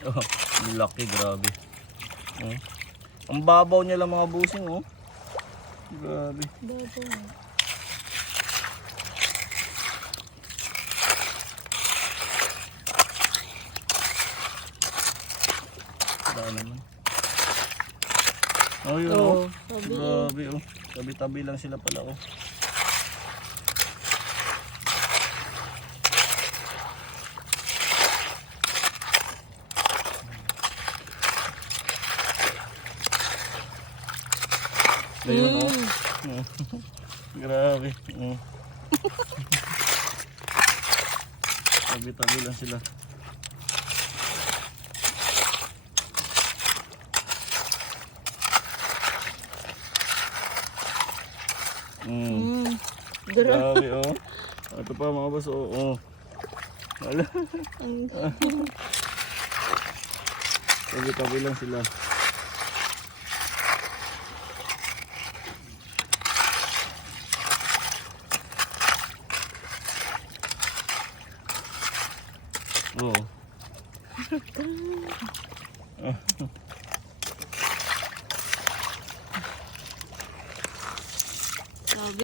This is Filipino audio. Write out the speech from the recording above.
Oh, ang laki, grabe. Oh. Ang babaw niya lang mga busing, oh. Grabe. Babaw. Wala naman. Oh, yun, Oh, oh. Grabe, oh. Tabi-tabi lang sila pala, oh. Ayun, oh. Grabe. Tabi-tabi lang sila. Grabe, oh. Ito pa mga boss, oh. Wala. Tabi-tabi lang sila. Oh.